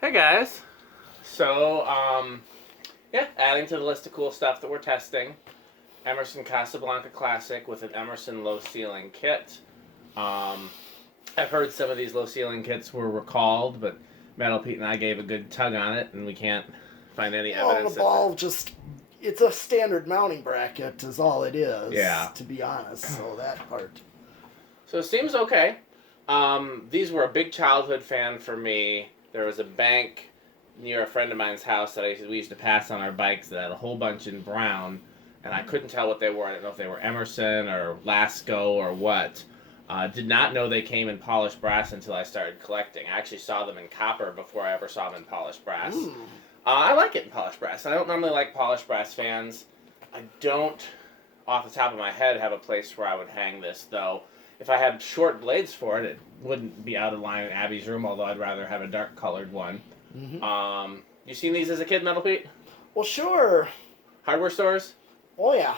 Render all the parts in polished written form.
Hey guys. So, yeah, adding to the list of cool stuff that we're testing. Emerson Casablanca Classic with an Emerson low ceiling kit. I've heard some of these low ceiling kits were recalled, but Metal Pete and I gave a good tug on it, and we can't find any evidence. The ball it's a standard mounting bracket is all it is, Yeah. to be honest, so that part. So it seems okay. These were a big childhood fan for me. There was a bank near a friend of mine's house that we used to pass on our bikes that had a whole bunch in brown, and I couldn't tell what they were. I didn't know if they were Emerson or Lasco or what. Did not know they came in polished brass until I started collecting. I actually saw them in copper before I ever saw them in polished brass. I like it in polished brass. I don't normally like polished brass fans. I don't, off the top of my head, have a place where I would hang this, though. If I had short blades for it, it wouldn't be out of line in Abby's room, although I'd rather have a dark-colored one. You seen these as a kid, Metal Pete? Well, sure. Hardware stores? Oh, yeah.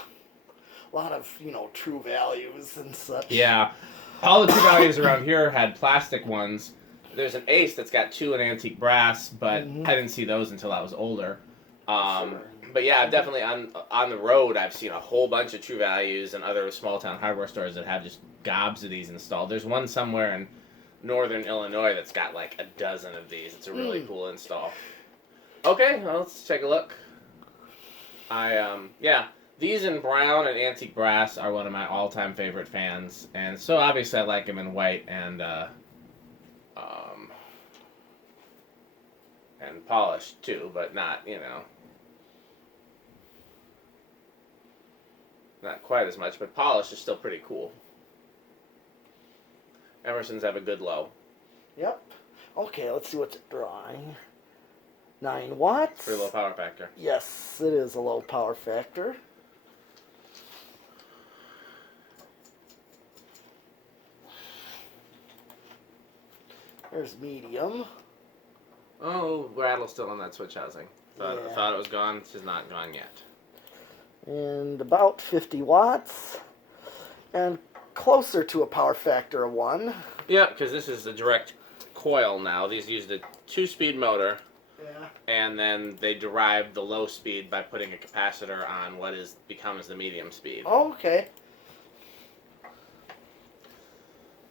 A lot of, true values and such. Yeah. All the True Values around here had plastic ones. There's an Ace that's got two in antique brass, but I didn't see those until I was older. Sure. But yeah, definitely on the road, I've seen a whole bunch of True Values and other small-town hardware stores that have just gobs of these installed. There's one somewhere in northern Illinois that's got like a dozen of these. It's a really cool install. Okay, well, let's take a look. Yeah, these in brown and antique brass are one of my all-time favorite fans, and so obviously I like them in white and polished too, but not, not quite as much, but polished is still pretty cool. Emerson's have a good low. Yep. Okay, let's see what's it drawing. 9 watts. Pretty low power factor. Yes, it is a low power factor. There's medium. Oh, rattle's still on that switch housing. Thought it was gone. It's just not gone yet. And about 50 watts. And closer to a power factor of 1. Yeah, because this is the direct coil now. These used a 2-speed motor. Yeah. And then they derived the low speed by putting a capacitor on what becomes the medium speed. Oh, okay.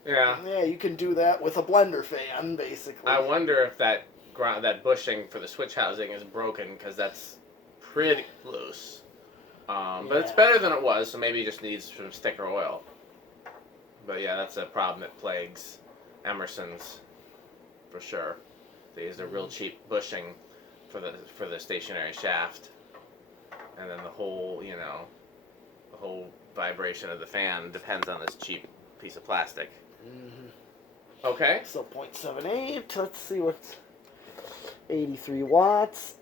Yeah. Yeah, you can do that with a blender fan, basically. I wonder if that bushing for the switch housing is broken, because that's pretty loose. But it's better than it was, so maybe it just needs some sticker oil. But yeah, that's a problem that plagues Emerson's, for sure. They used a real cheap bushing for the stationary shaft, and then the whole vibration of the fan depends on this cheap piece of plastic. Okay. So 0.78. Let's see what's 83 watts,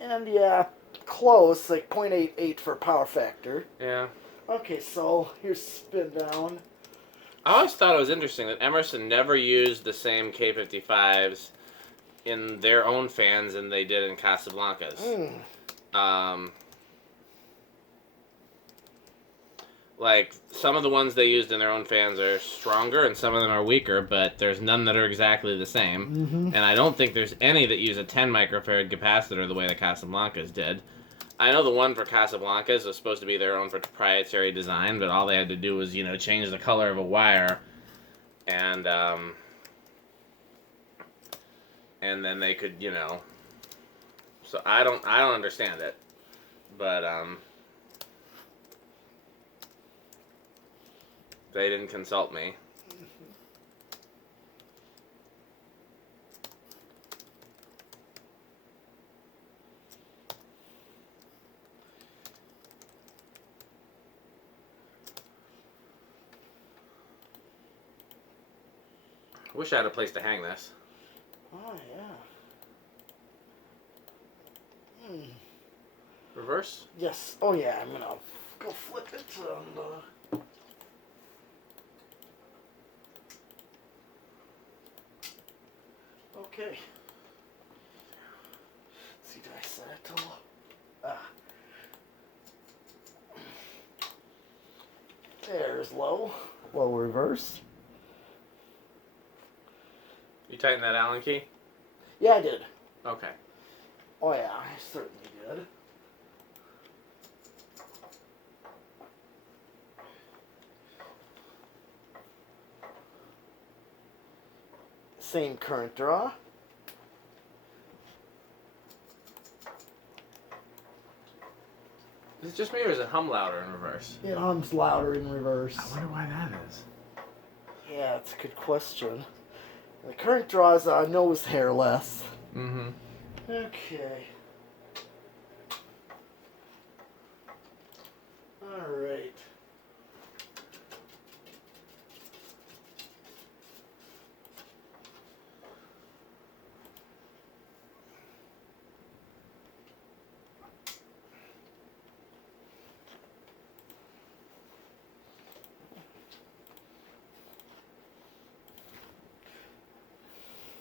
and yeah, close, like 0.88 for power factor. Yeah. Okay, so here's spin down. I always thought it was interesting that Emerson never used the same K55s in their own fans than they did in Casablanca's. Like, some of the ones they used in their own fans are stronger and some of them are weaker, but there's none that are exactly the same. And I don't think there's any that use a 10 microfarad capacitor the way the Casablancas did. I know the one for Casablanca's was supposed to be their own proprietary design, but all they had to do was, change the color of a wire, and then they could, So I don't understand it, but they didn't consult me. Wish I had a place to hang this. Oh, yeah. Reverse? Yes. Oh, yeah, I'm going to go flip it and... Okay. Let's see, did I set it to... There's low. Low reverse. You tighten that Allen key? Yeah, I did. Okay. Oh yeah, I certainly did. Same current draw. Is it just me or is it hum louder in reverse? It hums louder in reverse. I wonder why that is. Yeah, it's a good question. The current draw is nose hairless. Mm-hmm. Okay. Alright.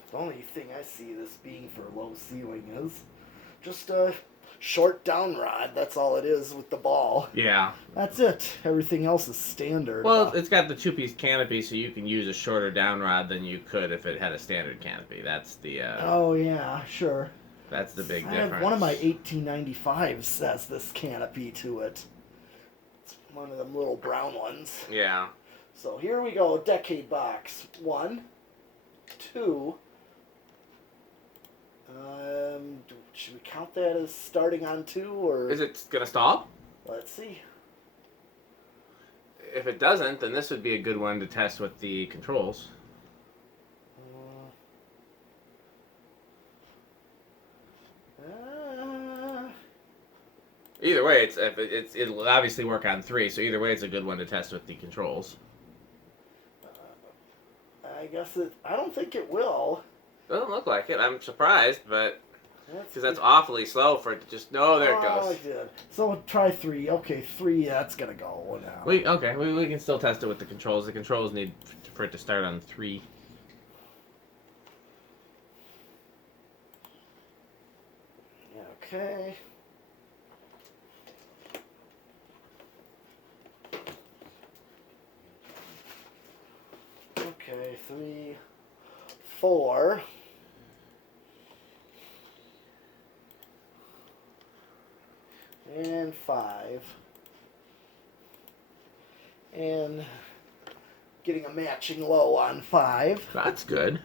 The only thing I see this being for low ceiling is just a short down rod. That's all it is with the ball. Yeah. That's it. Everything else is standard. Well, it's got the two-piece canopy, so you can use a shorter down rod than you could if it had a standard canopy. That's the. Oh yeah, sure. That's the big I difference. have one of my 1895s has this canopy to it. It's one of them little brown ones. Yeah. So here we go, decade box. 1, 2. Should we count that as starting on 2 or? Is it gonna stop? Let's see. If it doesn't, then this would be a good one to test with the controls. Either way, it'll obviously work on 3. So either way, it's a good one to test with the controls. I guess I don't think it will. Doesn't look like it. I'm surprised, but because that's awfully slow for it to just. No, there it goes. Oh, I did. So we'll try 3. Okay, 3. That's gonna go now. We can still test it with the controls. The controls need for it to start on 3. Okay. Okay, 3, 4. And 5. And getting a matching low on 5. That's good.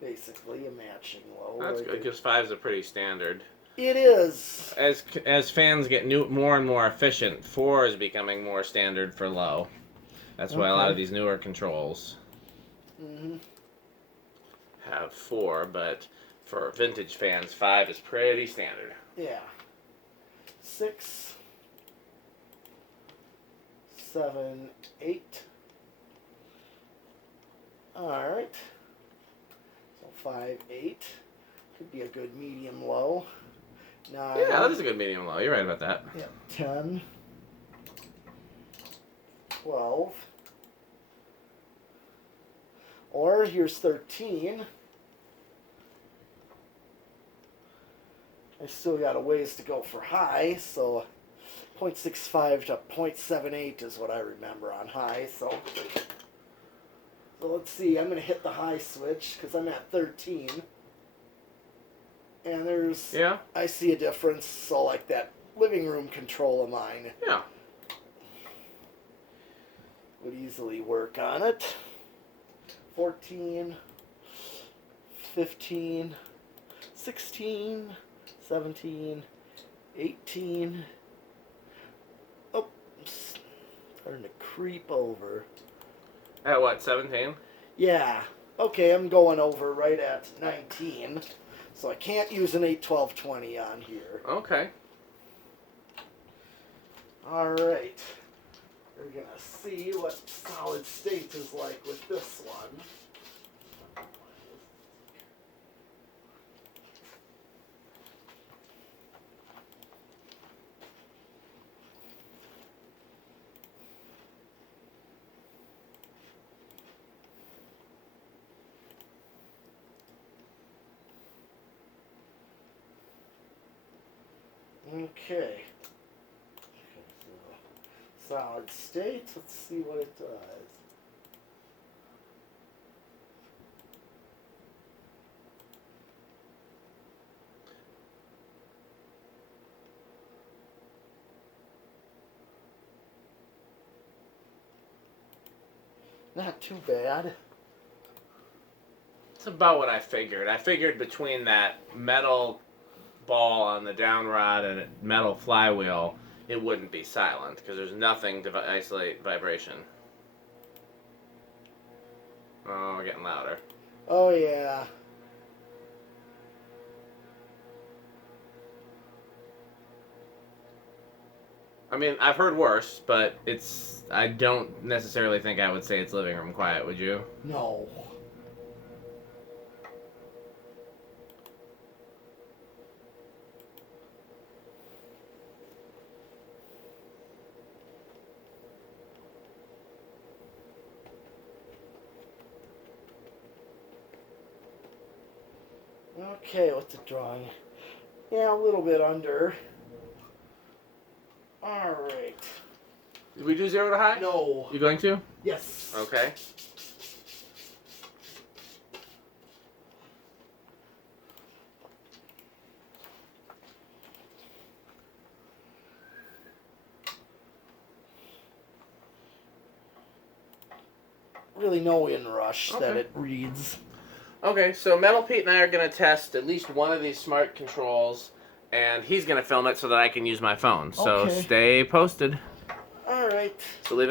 Basically a matching low. That's good because 5's a pretty standard. It is. As fans get more and more efficient, 4 is becoming more standard for low. That's why a lot of these newer controls have 4, but for vintage fans, 5 is pretty standard. Yeah. 6, 7, 8. Alright. So 5, 8. Could be a good medium low. 9. Yeah, that is a good medium low. You're right about that. Yeah. 10. 12. Or here's 13. I still got a ways to go for high, so 0.65 to 0.78 is what I remember on high. So let's see, I'm going to hit the high switch because I'm at 13. And there's, I see a difference, so like that living room control of mine. Yeah. Would easily work on it. 14, 15, 16, 17, 18. Oh, starting to creep over. At what, 17? Yeah. Okay, I'm going over right at 19. So I can't use an 8-12-20 on here. Okay. Alright. We're going to see what solid state is like with this one. Okay. Solid state. Let's see what it does. Not too bad. It's about what I figured. I figured between that metal ball on the down rod and a metal flywheel, it wouldn't be silent because there's nothing to isolate vibration. Oh, we're getting louder. Oh, yeah. I mean, I've heard worse, but I don't necessarily think I would say it's living room quiet, would you? No. Okay, what's it drawing? Yeah, a little bit under. Alright. Did we do 0 to high? No. You going to? Yes. Okay. Really no inrush that Okay. it reads. Okay, so Metal Pete and I are going to test at least one of these smart controls, and he's going to film it so that I can use my phone. So Okay. stay posted. Alright. So leave it.